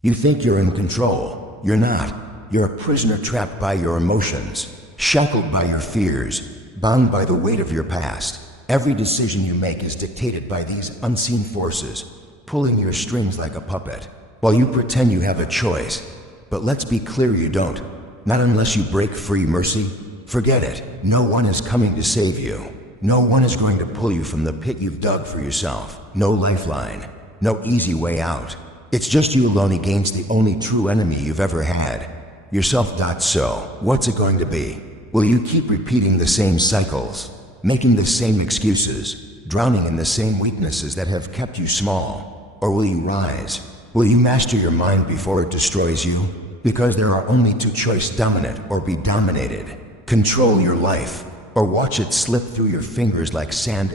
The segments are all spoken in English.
You think you're in control. You're not. You're a prisoner trapped by your emotions, shackled by your fears, bound by the weight of your past. Every decision you make is dictated by these unseen forces, pulling your strings like a puppet, while you pretend you have a choice. But let's be clear, you don't. Not unless you break free. Mercy? Forget it. No one is coming to save you. No one is going to pull you from the pit you've dug for yourself. No lifeline. No easy way out. It's just you alone against the only true enemy you've ever had. Yourself. So, what's it going to be? Will you keep repeating the same cycles, making the same excuses, drowning in the same weaknesses that have kept you small? Or will you rise? Will you master your mind before it destroys you? Because there are only two choices: dominate or be dominated. Control your life, or watch it slip through your fingers like sand.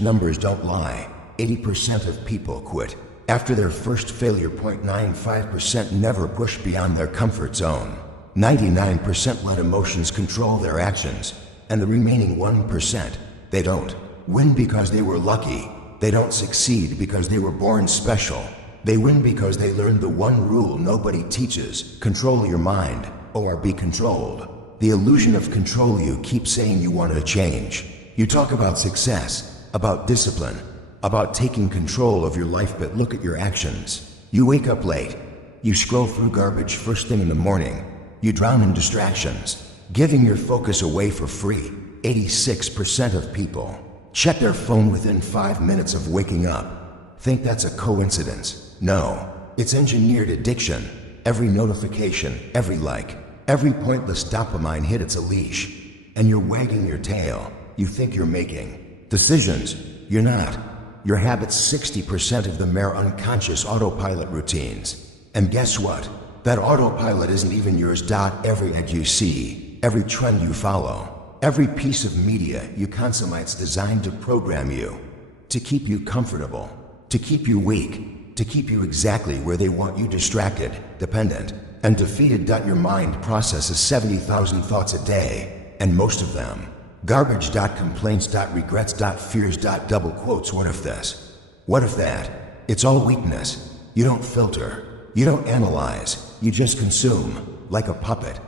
Numbers don't lie. 80% of people quit after their first failure. 0.95% never push beyond their comfort zone. 99% let emotions control their actions. And the remaining 1%, they don't win because they were lucky. They don't succeed because they were born special. They win because they learned the one rule nobody teaches: control your mind, or be controlled. The illusion of control. You keep saying you want to change. You talk about success, about discipline, about taking control of your life, but look at your actions. You wake up late. You scroll through garbage first thing in the morning. You drown in distractions, giving your focus away for free. 86% of people check their phone within 5 minutes of waking up. Think that's a coincidence? No, it's engineered addiction. Every notification, every like, every pointless dopamine hit, it's a leash. And you're wagging your tail. You think you're making decisions. You're not. Your habits. 60% of them are unconscious autopilot routines. And guess what? That autopilot isn't even yours. Every ad you see, every trend you follow, every piece of media you consume, it's designed to program you, to keep you comfortable, to keep you weak, to keep you exactly where they want you: distracted, dependent, and defeated. Your mind processes 70,000 thoughts a day, and most of them garbage. Complaints, regrets, fears, double quotes. What if this? What if that? It's all weakness. You don't filter. You don't analyze. You just consume, like a puppet,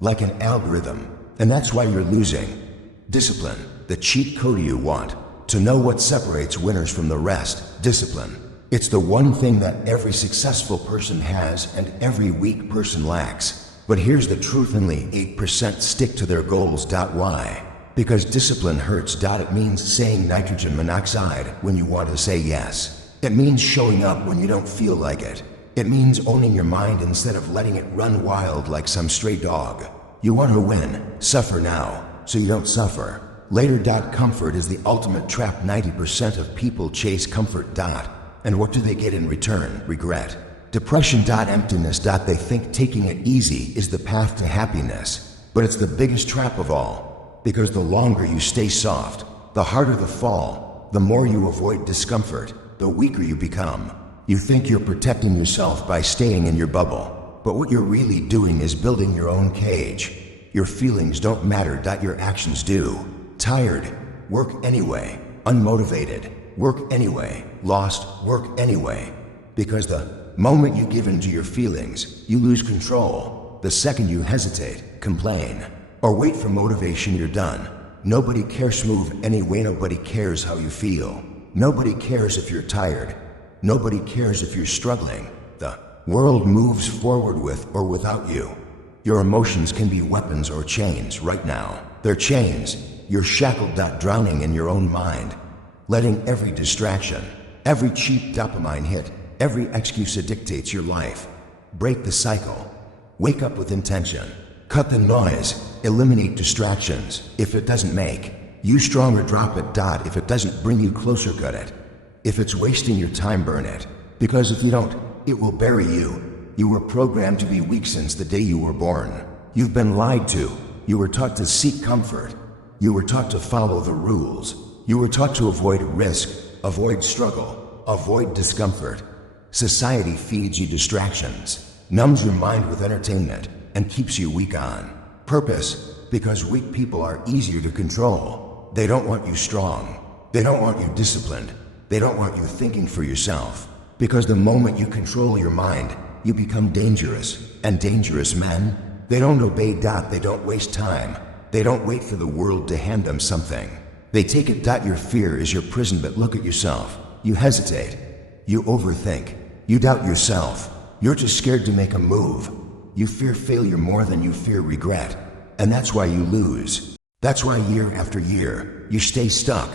like an algorithm. And that's why you're losing. Discipline, the cheat code you want to know what separates winners from the rest. Discipline. It's the one thing that every successful person has and every weak person lacks. But here's the truth: only 8% stick to their goals. Why? Because discipline hurts. It means saying nitrogen monoxide when you want to say yes. It means showing up when you don't feel like it. It means owning your mind instead of letting it run wild like some stray dog. You want to win, suffer now, so you don't suffer later. Comfort is the ultimate trap. 90% of people chase comfort. And what do they get in return? Regret, depression, emptiness. They think taking it easy is the path to happiness. But it's the biggest trap of all, because the longer you stay soft, the harder the fall. The more you avoid discomfort, the weaker you become. You think you're protecting yourself by staying in your bubble, but what you're really doing is building your own cage. Your feelings don't matter. Your actions do. Tired? Work anyway. Unmotivated? Work anyway. Lost? Work anyway. Because the moment you give in to your feelings, you lose control. The second you hesitate, complain, or wait for motivation, you're done. Nobody cares. Move anyway. Nobody cares how you feel. Nobody cares if you're tired. Nobody cares if you're struggling. The world moves forward with or without you. Your emotions can be weapons or chains. Right now, they're chains. You're shackled. Drowning in your own mind, letting every distraction, every cheap dopamine hit, every excuse that dictates your life. Break the cycle. Wake up with intention. Cut the noise. Eliminate distractions. If it doesn't make you stronger, drop it. If it doesn't bring you closer, cut it. If it's wasting your time, burn it. Because if you don't, it will bury you. You were programmed to be weak since the day you were born. You've been lied to. You were taught to seek comfort. You were taught to follow the rules. You were taught to avoid risk, avoid struggle, avoid discomfort. Society feeds you distractions, numbs your mind with entertainment, and keeps you weak on purpose. Because weak people are easier to control. They don't want you strong. They don't want you disciplined. They don't want you thinking for yourself. Because the moment you control your mind, you become dangerous. And dangerous men, they don't obey. They don't waste time. They don't wait for the world to hand them something. They take it. Your fear is your prison, but look at yourself. You hesitate. You overthink. You doubt yourself. You're too scared to make a move. You fear failure more than you fear regret. And that's why you lose. That's why year after year, you stay stuck,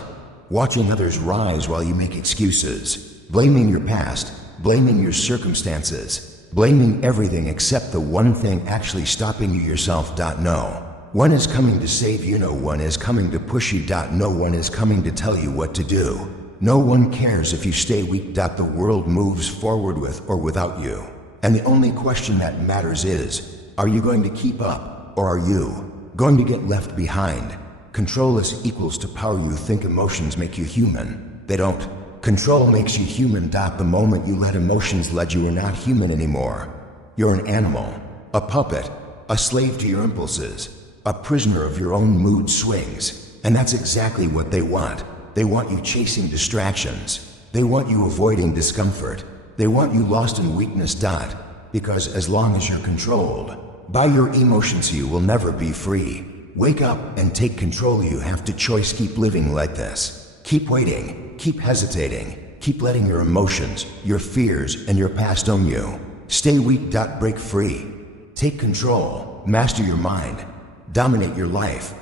watching others rise while you make excuses, blaming your past, blaming your circumstances, blaming everything except the one thing actually stopping you yourself. No one is coming to save you. No one is coming to push you. No one is coming to tell you what to do. No one cares if you stay weak. The world moves forward with or without you. And the only question that matters is, are you going to keep up, or are you going to get left behind? Control is equals to power. You think emotions make you human. They don't. Control makes you human. The moment you let emotions lead you, are not human anymore. You're an animal, a puppet, a slave to your impulses, a prisoner of your own mood swings. And that's exactly what they want. They want you chasing distractions. They want you avoiding discomfort. They want you lost in weakness. Because as long as you're controlled by your emotions, you will never be free. Wake up and take control. You have to choice. Keep living like this. Keep waiting. Keep hesitating. Keep letting your emotions, your fears, and your past own you. Stay weak. Break free. Take control. Master your mind. Dominate your life.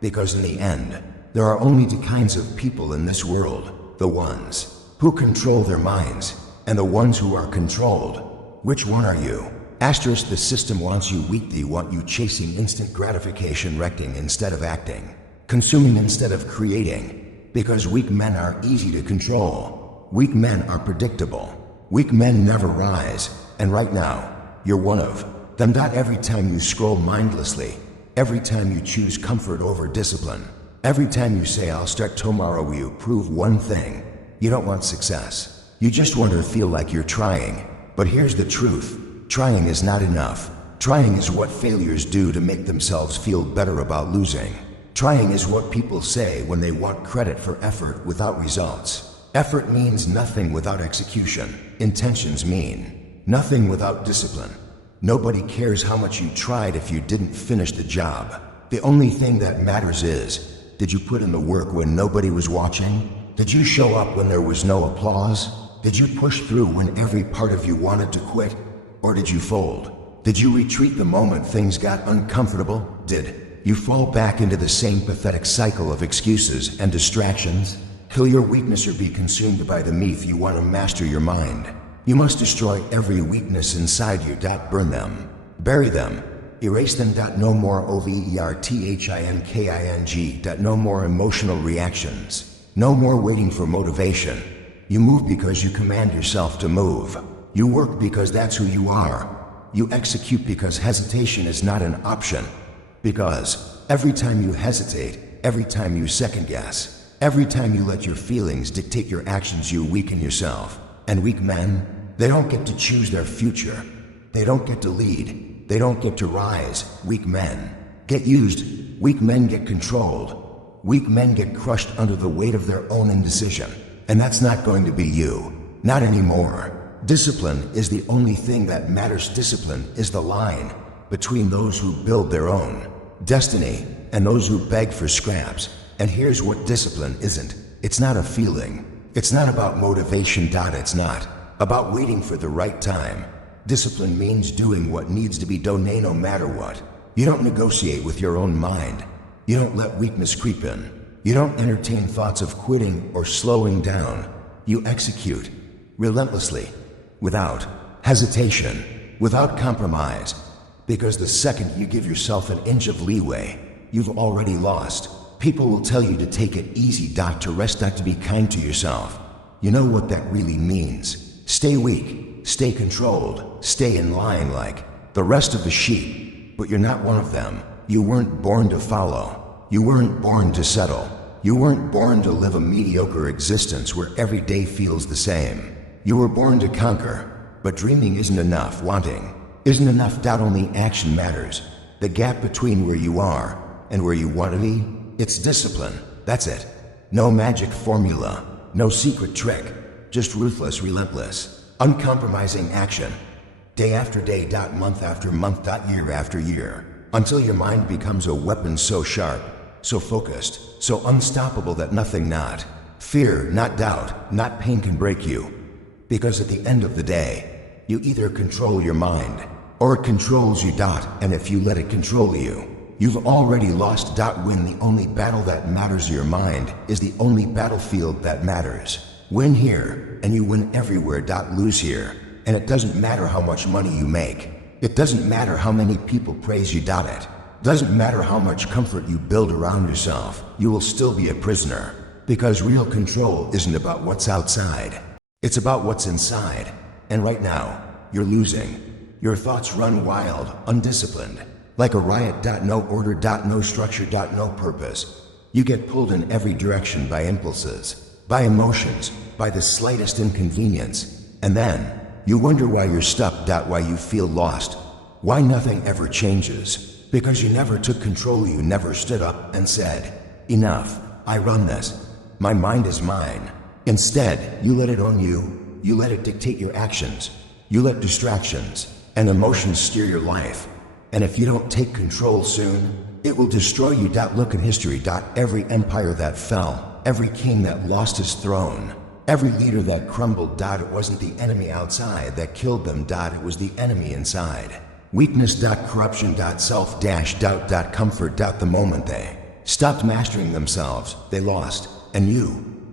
Because in the end, there are only two kinds of people in this world: the ones who control their minds, and the ones who are controlled. Which one are you? Asterisk. The system wants you weak. They want you chasing instant gratification, reacting instead of acting, consuming instead of creating. Because weak men are easy to control. Weak men are predictable. Weak men never rise. And right now, you're one of them. Every time you scroll mindlessly, every time you choose comfort over discipline, every time you say, "I'll start tomorrow," you prove one thing: you don't want success. You just want to feel like you're trying. But here's the truth: trying is not enough. Trying is what failures do to make themselves feel better about losing. Trying is what people say when they want credit for effort without results. Effort means nothing without execution. Intentions mean nothing without discipline. Nobody cares how much you tried if you didn't finish the job. The only thing that matters is, did you put in the work when nobody was watching? Did you show up when there was no applause? Did you push through when every part of you wanted to quit? Or did you fold? Did you retreat the moment things got uncomfortable? Did you fall back into the same pathetic cycle of excuses and distractions? Kill your weakness or be consumed by the myth. You want to master your mind. You must destroy every weakness inside you. Burn them. Bury them. Erase them. No more overthinking. No more emotional reactions. No more waiting for motivation. You move because you command yourself to move. You work because that's who you are. You execute because hesitation is not an option. Because every time you hesitate, every time you second guess, every time you let your feelings dictate your actions, you weaken yourself. And weak men, they don't get to choose their future. They don't get to lead. They don't get to rise. Weak men get used. Weak men get controlled. Weak men get crushed under the weight of their own indecision. And that's not going to be you. Not anymore. Discipline is the only thing that matters. Discipline is the line between those who build their own destiny and those who beg for scraps. And here's what discipline isn't. It's not a feeling. It's not about motivation. It's not about waiting for the right time. Discipline means doing what needs to be done no matter what. You don't negotiate with your own mind. You don't let weakness creep in. You don't entertain thoughts of quitting or slowing down. You execute relentlessly, without hesitation, without compromise. Because the second you give yourself an inch of leeway, you've already lost. People will tell you to take it easy, to rest, to be kind to yourself. You know what that really means. Stay weak, stay controlled, stay in line like the rest of the sheep. But you're not one of them. You weren't born to follow. You weren't born to settle. You weren't born to live a mediocre existence where every day feels the same. You were born to conquer. But dreaming isn't enough. Wanting isn't enough. Only action matters. The gap between where you are and where you want to be, it's discipline. That's it. No magic formula. No secret trick. Just ruthless, relentless, uncompromising action. Day after day, month after month, year after year, until your mind becomes a weapon so sharp, so focused, so unstoppable that nothing, not fear, not doubt, not pain can break you. Because at the end of the day, you either control your mind, or it controls you. And if you let it control you, you've already lost. Win. The only battle that matters, your mind, is the only battlefield that matters. Win here, and you win everywhere. Lose here, and it doesn't matter how much money you make. It doesn't matter how many people praise you. It doesn't matter how much comfort you build around yourself. You will still be a prisoner, because real control isn't about what's outside. It's about what's inside. And right now, you're losing. Your thoughts run wild, undisciplined, like a riot. No order. No structure. No purpose. You get pulled in every direction by impulses, by emotions, by the slightest inconvenience. And then, you wonder why you're stuck. Why you feel lost. Why nothing ever changes. Because you never took control. You never stood up and said, enough, I run this. My mind is mine. Instead, you let it own you. You let it dictate your actions. You let distractions and emotions steer your life. And if you don't take control soon, it will destroy you. Look in history. Every empire that fell, every king that lost his throne, every leader that crumbled. It wasn't the enemy outside that killed them. It was the enemy inside. Weakness. Corruption. Self-doubt. Comfort. The moment they stopped mastering themselves, they lost. And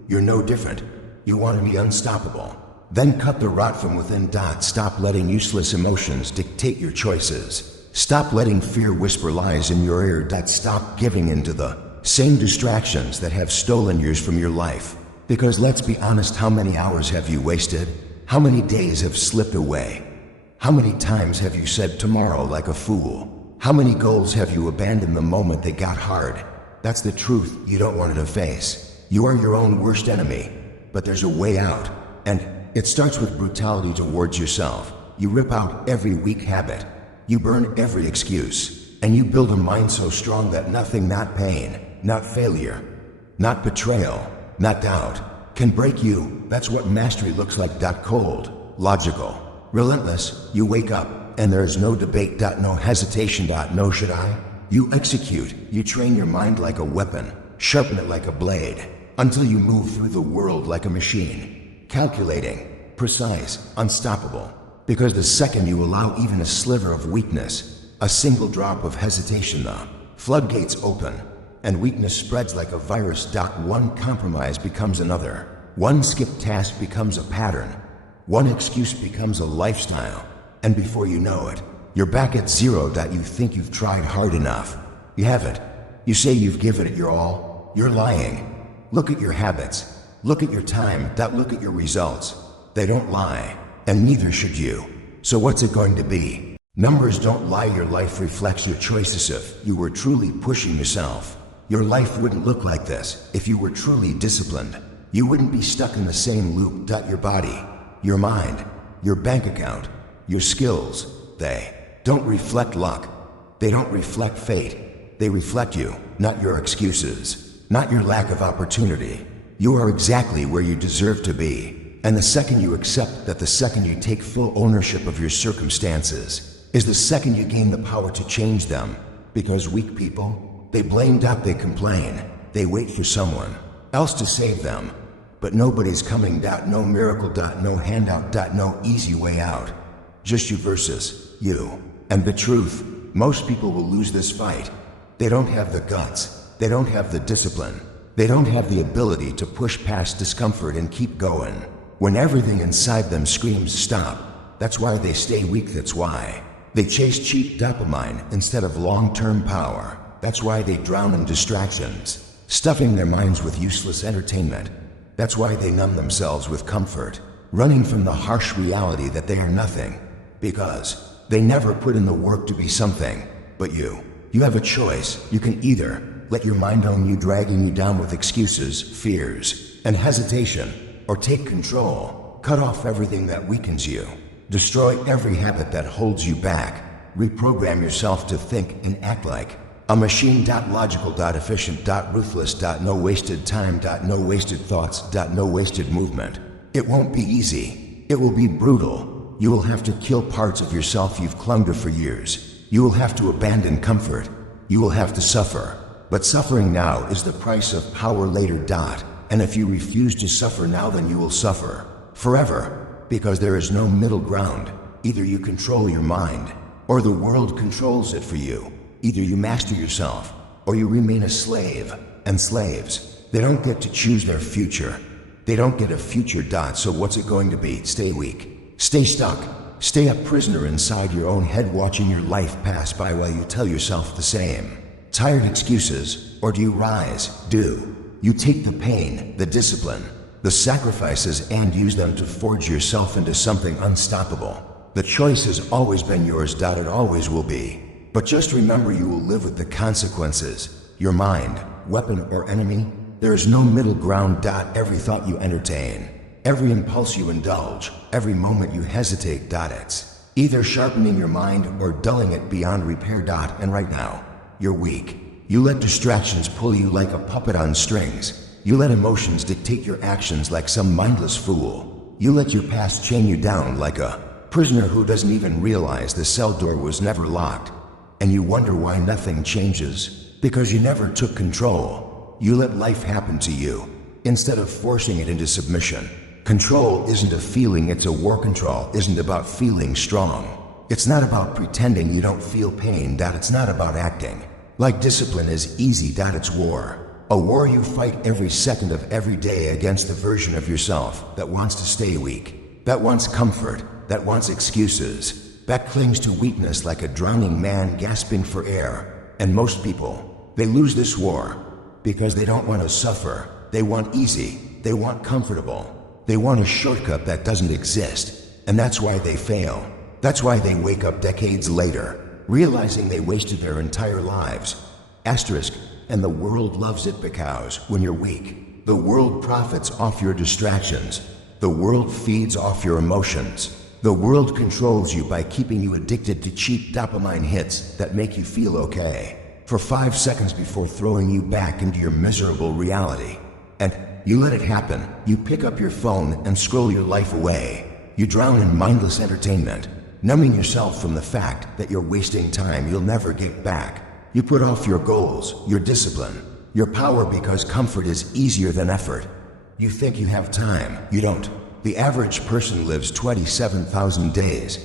you're no different. You want to be unstoppable. Then cut the rot from within. Stop letting useless emotions dictate your choices. Stop letting fear whisper lies in your ear. Stop giving in to the same distractions that have stolen years from your life. Because let's be honest, how many hours have you wasted? How many days have slipped away? How many times have you said tomorrow like a fool? How many goals have you abandoned the moment they got hard? That's the truth you don't want to face. You are your own worst enemy, but there's a way out, and it starts with brutality towards yourself. You rip out every weak habit, you burn every excuse, and you build a mind so strong that nothing, not pain, not failure, not betrayal, not doubt, can break you. That's what mastery looks like. Cold, logical, relentless. You wake up, and there's no debate. No hesitation. No should I? You execute. You train your mind like a weapon, sharpen it like a blade, until you move through the world like a machine, calculating, precise, unstoppable. Because the second you allow even a sliver of weakness, a single drop of hesitation, the floodgates open, and weakness spreads like a virus. One compromise becomes another. One skipped task becomes a pattern. One excuse becomes a lifestyle. And before you know it, you're back at zero. You think you've tried hard enough. You haven't. You say you've given it your all. You're lying. Look at your habits. Look at your time. Look at your results. They don't lie, and neither should you. So what's it going to be? Numbers don't lie. Your life reflects your choices. If you were truly pushing yourself, your life wouldn't look like this. If you were truly disciplined, you wouldn't be stuck in the same loop. Your body, your mind, your bank account, your skills, they don't reflect luck. They don't reflect fate. They reflect you, not your excuses, not your lack of opportunity. You are exactly where you deserve to be. And the second you accept that, the second you take full ownership of your circumstances, is the second you gain the power to change them. Because weak people, they blame. They complain. They wait for someone else to save them. But nobody's coming. No miracle. No handout. No easy way out. Just you versus you. And the truth, most people will lose this fight. They don't have the guts. They don't have the discipline. They don't have the ability to push past discomfort and keep going when everything inside them screams stop. That's why they stay weak. That's why they chase cheap dopamine instead of long-term power. That's why they drown in distractions, stuffing their minds with useless entertainment. That's why they numb themselves with comfort, running from the harsh reality that they are nothing. Because they never put in the work to be something. But you have a choice. You can either let your mind own you, dragging you down with excuses, fears, and hesitation, or take control, cut off everything that weakens you, destroy every habit that holds you back, reprogram yourself to think and act like a machine. Logical. Efficient. Ruthless. No wasted time. No wasted thoughts. No wasted movement. It won't be easy. It will be brutal. You will have to kill parts of yourself you've clung to for years. You will have to abandon comfort. You will have to suffer. But suffering now is the price of power later. And if you refuse to suffer now, then you will suffer forever, because there is no middle ground. Either you control your mind, or the world controls it for you. Either you master yourself, or you remain a slave. And slaves, they don't get to choose their future. They don't get a future. So what's it going to be? Stay weak. Stay stuck. Stay a prisoner inside your own head, watching your life pass by while you tell yourself the same tired excuses. Or do you rise? Do you take the pain, the discipline, the sacrifices, and use them to forge yourself into something unstoppable? The choice has always been yours. It always will be. But just remember, you will live with the consequences. Your mind, weapon or enemy, there is no middle ground. Every thought you entertain, every impulse you indulge, every moment you hesitate. It's either sharpening your mind or dulling it beyond repair. And right now, you're weak. You let distractions pull you like a puppet on strings. You let emotions dictate your actions like some mindless fool. You let your past chain you down like a prisoner who doesn't even realize the cell door was never locked. And you wonder why nothing changes, because you never took control. You let life happen to you, instead of forcing it into submission. Control isn't a feeling, it's a war. Control isn't about feeling strong. It's not about pretending you don't feel pain. It's not about acting like discipline is easy. It's war. A war you fight every second of every day against the version of yourself that wants to stay weak, that wants comfort, that wants excuses, that clings to weakness like a drowning man gasping for air. And most people, they lose this war because they don't want to suffer. They want easy. They want comfortable. They want a shortcut that doesn't exist. And that's why they fail. That's why they wake up decades later, realizing they wasted their entire lives. Asterisk. And the world loves it because when you're weak, the world profits off your distractions. The world feeds off your emotions. The world controls you by keeping you addicted to cheap dopamine hits that make you feel okay for 5 seconds before throwing you back into your miserable reality. And you let it happen. You pick up your phone and scroll your life away. You drown in mindless entertainment, numbing yourself from the fact that you're wasting time you'll never get back. You put off your goals, your discipline, your power because comfort is easier than effort. You think you have time. You don't. The average person lives 27,000 days.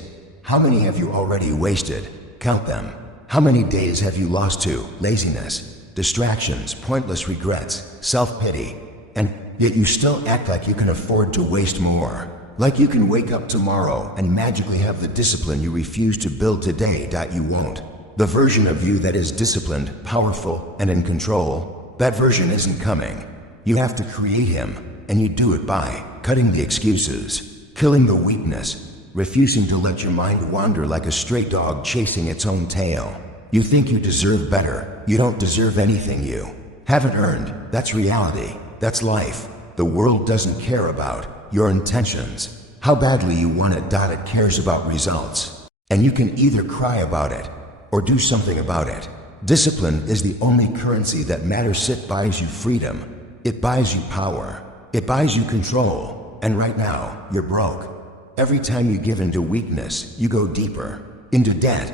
How many have you already wasted? Count them. How many days have you lost to laziness, distractions, pointless regrets, self-pity? And yet you still act like you can afford to waste more. Like you can wake up tomorrow and magically have the discipline you refuse to build today. You won't. The version of you that is disciplined, powerful, and in control, that version isn't coming. You have to create him, and you do it by cutting the excuses, killing the weakness, refusing to let your mind wander like a stray dog chasing its own tail. You think you deserve better. You don't deserve anything you haven't earned. That's reality. That's life. The world doesn't care about your intentions, how badly you want it. It cares about results. And you can either cry about it or do something about it. Discipline is the only currency that matters. It buys you freedom. It buys you power. It buys you control. And right now, you're broke. Every time you give into weakness, you go deeper into debt.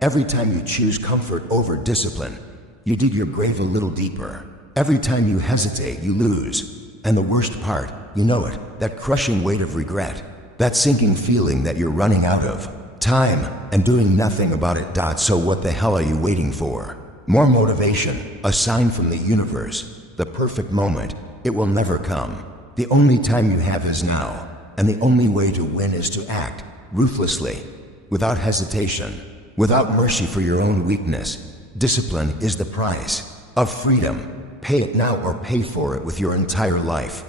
Every time you choose comfort over discipline, you dig your grave a little deeper. Every time you hesitate, you lose. And the worst part, you know it, that crushing weight of regret, that sinking feeling that you're running out of time and doing nothing about it. So what the hell are you waiting for? More motivation, a sign from the universe, the perfect moment. It will never come. The only time you have is now, and the only way to win is to act ruthlessly, without hesitation, without mercy for your own weakness. Discipline is the price of freedom. Pay it now or pay for it with your entire life.